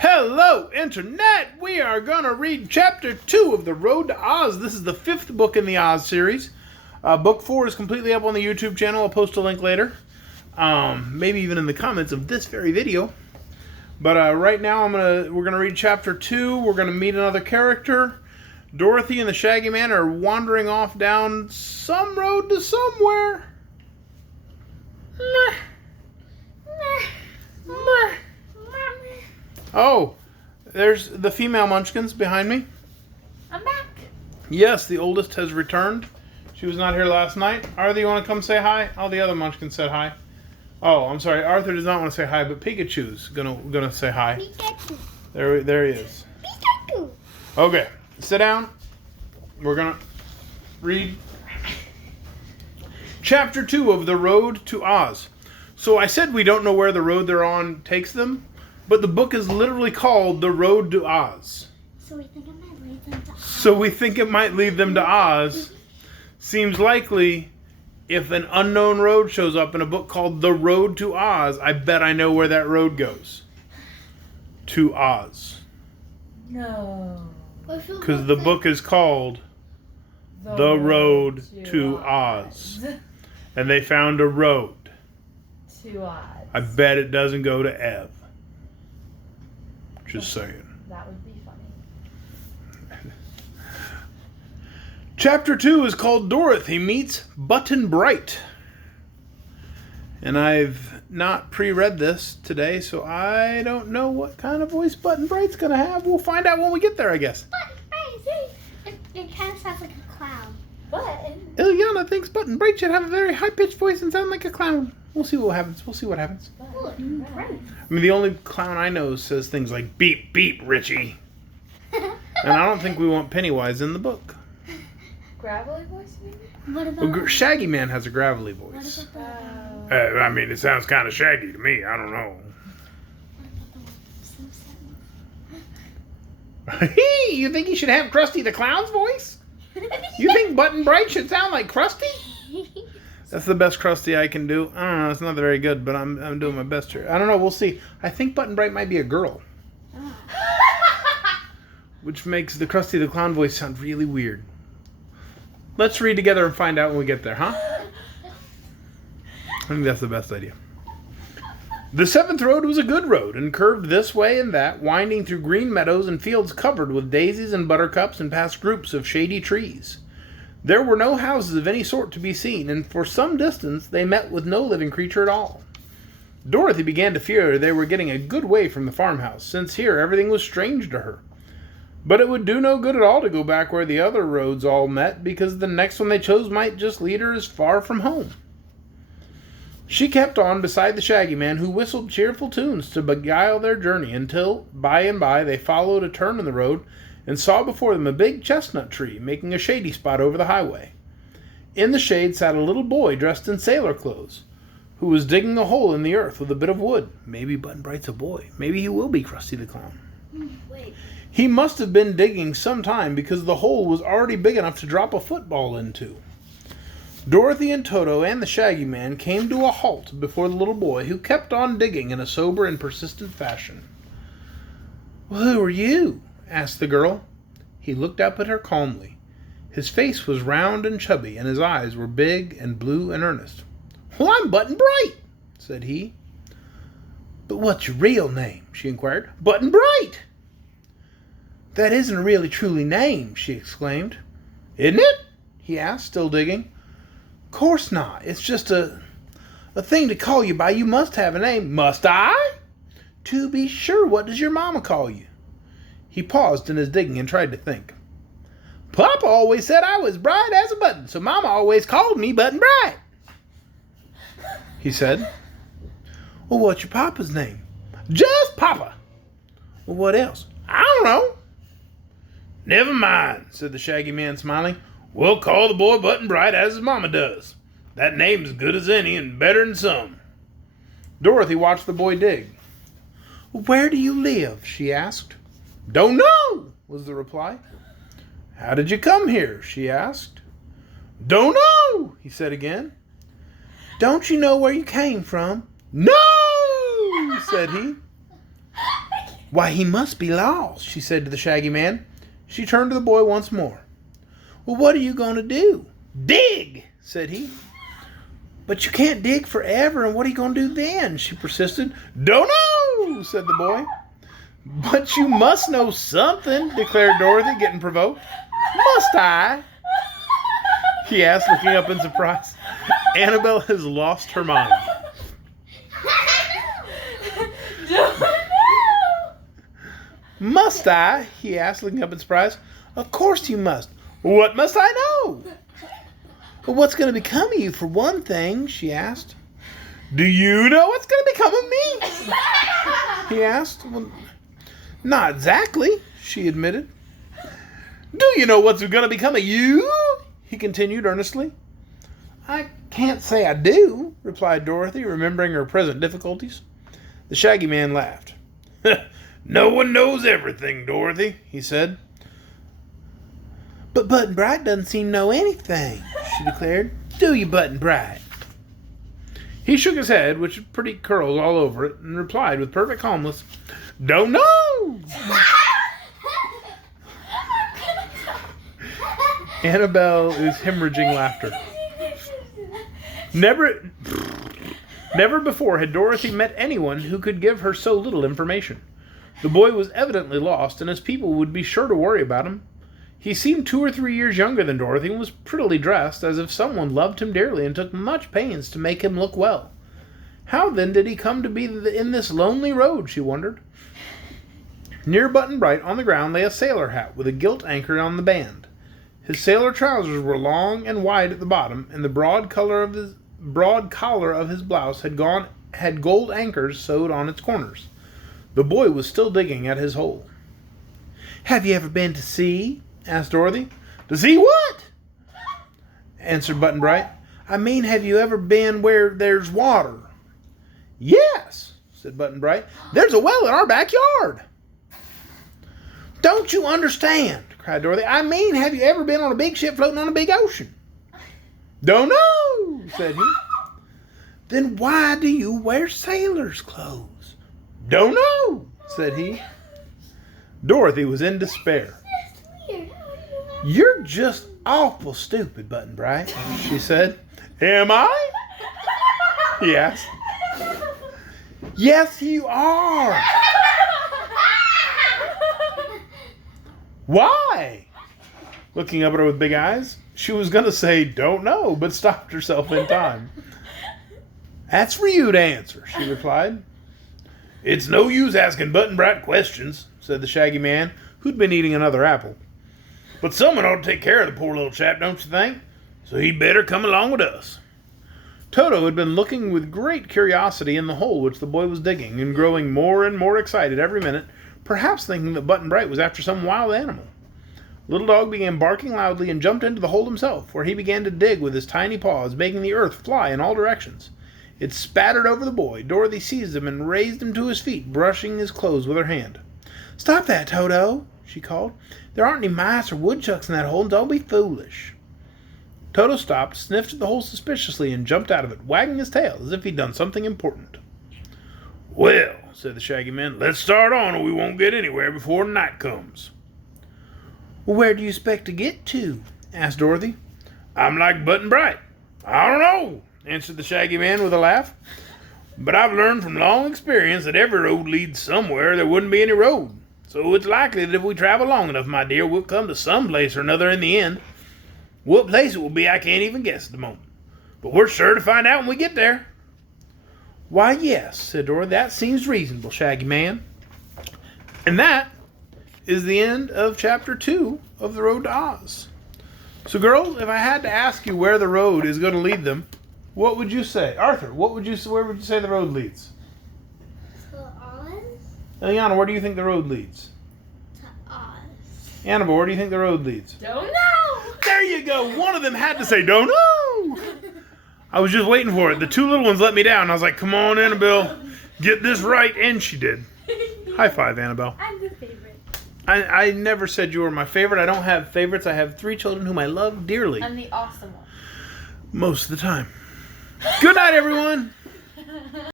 Hello, Internet! We are going to read Chapter 2 of The Road to Oz. This is the 5th book in the Oz series. Book 4 is completely up on the YouTube channel. I'll post a link later. Maybe even in the comments of this very video. But right now we're going to read Chapter 2. We're going to meet another character. Dorothy and the Shaggy Man are wandering off down some road to somewhere. Oh, there's the female munchkins behind me. I'm back. Yes, the oldest has returned. She was not here last night. Arthur, you want to come say hi? All the other munchkins said hi. Oh, I'm sorry. Arthur does not want to say hi, but Pikachu's gonna say hi. Pikachu. There he is. Pikachu. Okay, sit down. We're gonna read Chapter 2 of The Road to Oz. So I said we don't know where the road they're on takes them, but the book is literally called The Road to Oz. So we think it might lead them to Oz. So we think it might lead them to Oz. Seems likely if an unknown road shows up in a book called The Road to Oz, I bet I know where that road goes. To Oz. No. Because the book is called The Road to Oz. And they found a road. To Oz. I bet it doesn't go to Ev. Just saying. That would be funny. Chapter 2 is called Dorothy Meets Button Bright. And I've not pre-read this today, so I don't know what kind of voice Button Bright's going to have. We'll find out when we get there, I guess. Button Bright, it kind of sounds like a clown. Button? Ilyana thinks Button Bright should have a very high-pitched voice and sound like a clown. We'll see what happens. Button Bright. I mean, the only clown I know says things like, beep, beep, Richie. And I don't think we want Pennywise in the book. Gravelly voice, maybe? What about... Well, Shaggy Man has a gravelly voice. What about I mean, it sounds kind of shaggy to me. I don't know. You think he should have Krusty the Clown's voice? You think Button Bright should sound like Krusty? That's the best Krusty I can do. I don't know. It's not very good, but I'm doing my best here. I don't know. We'll see. I think Button Bright might be a girl. Which makes the Krusty the Clown voice sound really weird. Let's read together and find out when we get there, huh? I think that's the best idea. The seventh road was a good road, and curved this way and that, winding through green meadows and fields covered with daisies and buttercups, and past groups of shady trees. There were no houses of any sort to be seen, and for some distance they met with no living creature at all. Dorothy began to fear they were getting a good way from the farmhouse, since here everything was strange to her. But it would do no good at all to go back where the other roads all met, because the next one they chose might just lead her as far from home. She kept on beside the Shaggy Man, who whistled cheerful tunes to beguile their journey, until, by and by, they followed a turn in the road and saw before them a big chestnut tree, making a shady spot over the highway. In the shade sat a little boy dressed in sailor clothes, who was digging a hole in the earth with a bit of wood. Maybe Button Bright's a boy. Maybe he will be Krusty the Clown. Wait. He must have been digging some time, because the hole was already big enough to drop a football into. Dorothy and Toto and the Shaggy Man came to a halt before the little boy, who kept on digging in a sober and persistent fashion. "Well, who are you?" asked the girl. He looked up at her calmly. His face was round and chubby, and his eyes were big and blue and earnest. "Well, I'm Button Bright," said he. "But what's your real name?" she inquired. "Button Bright." "That isn't a really truly name," she exclaimed. "Isn't it?" he asked, still digging. "Course not. It's just a thing to call you by. You must have a name." "Must I?" "To be sure. What does your mama call you?" He paused in his digging and tried to think. "Papa always said I was bright as a button, so Mama always called me Button Bright," he said. "Well, what's your papa's name?" "Just Papa." "Well, what else?" "I don't know." "Never mind," said the Shaggy Man, smiling. "We'll call the boy Button Bright as his mama does. That name's as good as any and better than some." Dorothy watched the boy dig. "Where do you live?" she asked. "Don't know," was the reply. "How did you come here?" she asked. "Don't know," he said again. "Don't you know where you came from?" "No," said he. Why, he must be lost, she said to the Shaggy Man. She turned to the boy once more. Well, what are you going to do? Dig, said he. But you can't dig forever, and what are you going to do then? She persisted. Don't know, said the boy. But you must know something, declared Dorothy, getting provoked. Must I? He asked, looking up in surprise. Annabelle has lost her mind. Must I? He asked, looking up in surprise. Of course you must. What must I know? Well, what's going to become of you, for one thing, she asked. Do you know what's going to become of me? He asked. Well, not exactly, she admitted. Do you know what's going to become of you? He continued earnestly. I can't say I do, replied Dorothy, remembering her present difficulties. The Shaggy Man laughed. No one knows everything, Dorothy, he said. But Button-Bright doesn't seem to know anything, she declared. Do you, Button-Bright? He shook his head, which had pretty curls all over it, and replied with perfect calmness, Don't know! Annabelle is hemorrhaging laughter. Never before had Dorothy met anyone who could give her so little information. The boy was evidently lost, and his people would be sure to worry about him. He seemed 2 or 3 years younger than Dorothy and was prettily dressed, as if someone loved him dearly and took much pains to make him look well. How, then, did he come to be in this lonely road, she wondered. Near Button-Bright on the ground lay a sailor hat with a gilt anchor on the band. His sailor trousers were long and wide at the bottom, and the broad collar of his blouse had gold anchors sewed on its corners. The boy was still digging at his hole. Have you ever been to sea? Asked Dorothy. To see what? Answered Button-Bright. I mean, have you ever been where there's water? Yes, said Button-Bright. There's a well in our backyard. Don't you understand? Cried Dorothy. I mean, have you ever been on a big ship floating on a big ocean? Don't know, said he. Then why do you wear sailor's clothes? Don't know, said he. Dorothy was in despair. You're just awful stupid, Button-Bright, she said. Am I? He asked. Yes, you are. Why? Looking up at her with big eyes. She was going to say, don't know, but stopped herself in time. That's for you to answer, she replied. It's no use asking Button-Bright questions, said the Shaggy Man, who'd been eating another apple. But someone ought to take care of the poor little chap, don't you think? So he'd better come along with us. Toto had been looking with great curiosity in the hole which the boy was digging, and growing more and more excited every minute, perhaps thinking that Button-Bright was after some wild animal. Little Dog began barking loudly and jumped into the hole himself, where he began to dig with his tiny paws, making the earth fly in all directions. It spattered over the boy. Dorothy seized him and raised him to his feet, brushing his clothes with her hand. Stop that, Toto, she called. There aren't any mice or woodchucks in that hole, and don't be foolish. Toto stopped, sniffed at the hole suspiciously, and jumped out of it, wagging his tail as if he'd done something important. Well, said the Shaggy Man, let's start on or we won't get anywhere before night comes. Well, where do you expect to get to? Asked Dorothy. I'm like Button-Bright. I don't know, answered the Shaggy Man with a laugh. But I've learned from long experience that every road leads somewhere there wouldn't be any road. So it's likely that if we travel long enough, my dear, we'll come to some place or another in the end. What place it will be, I can't even guess at the moment. But we're sure to find out when we get there. Why, yes, said Dorothy. That seems reasonable, Shaggy Man. And that is the end of Chapter 2 of The Road to Oz. So, girls, if I had to ask you where the road is going to lead them, what would you say? Arthur, where would you say the road leads? To Oz? Eliana, where do you think the road leads? To Oz. Annabelle, where do you think the road leads? Don't know. There you go. One of them had to say, don't know. I was just waiting for it. The two little ones let me down. I was like, come on, Annabelle, get this right. And she did. High five, Annabelle. I'm the favorite. I never said you were my favorite. I don't have favorites. I have 3 children whom I love dearly. I'm the awesome one. Most of the time. Good night, everyone.